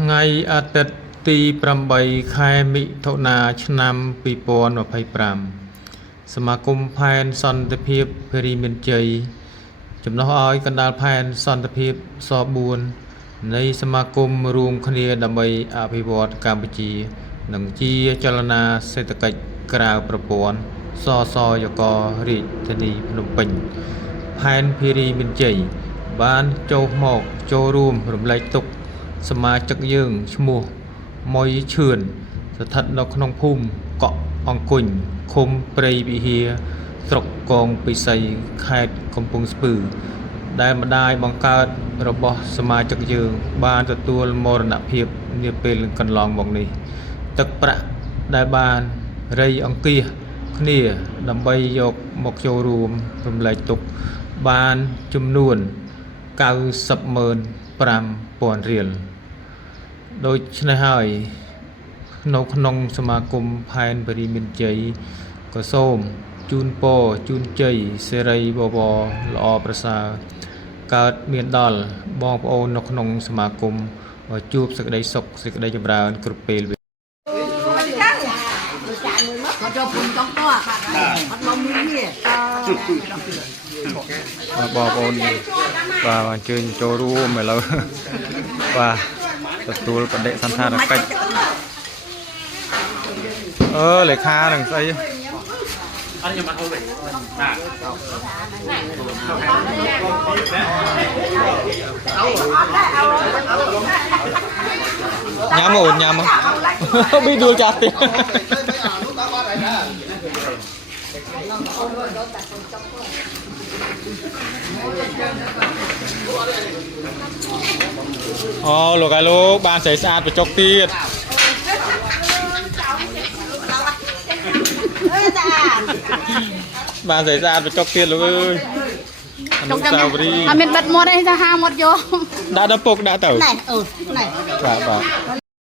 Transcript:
ថ្ងៃអាទិត្យទី8ខែមិថុនាឆ្នាំ2025សមាគមផែនសន្តិភាពភេរីមានជ័យចំណុះឲ្យកណ្ដាលផែនសន្តិភាពស4នៃសមាគមរួមគ្នាដើម្បីអភិវឌ្ឍកម្ពុជានិងជាចលនាសេដ្ឋកិច្ចក្រៅប្រព័ន្ធសសយករាជធានីភ្នំពេញផែនភេរីមានជ័យបានចូលរួមរំលែកទុក្ខសមាជិកយើងឈ្មោះម៉ុយឈឿនស្ថិតនៅក្នុងភូមិកក់អង្គុញឃុំព្រៃវិហារស្រុកកងពិសីខេត្តកំពង់ស្ពឺដែលម្ដាយបង្កើតរបស់សមាជិកយើងបានទទួលមរណភាពនាពេលកន្លងមកនេះទឹកប្រាក់ដែលបានរៃអង្គាសគ្នាដើម្បីយកមកចូលរួមរំលែកទុក្ខបានចំនួន905,000 រៀលដូច្នេះហើយនៅក្នុងសមាគមផែនភេរីមានជ័យក៏សូមជូនពរជូនជ័យសេរីបបរល្អប្រសើរកើតមានដល់បងប្អូននៅក្នុងសមាគមជួបសេចក្តីសុខសេចក្តីចម្រើនគ្រប់ពេលវេលាបងប្អូនបាទអញ្ជើញចូលរួមឥឡូវបាទទទួលបដិសណ្ឋារកិច្ចលេខានឹងស្អីអត់ខ្ញុំអត់ហូបទេញ៉ាំអូនញ៉ាំពីដួលចាស់ទៀតអូលោកអាលោកបានស្រីស្អាតបញ្ចុកទៀតបានស្រីស្អាតបញ្ចុកទៀតលោកអើយអនុស្សាវរីយ៍អត់មានបិទមាត់ទេថាហាមាត់យកដាក់ដល់ពុកដាក់ទៅណែណែបាទ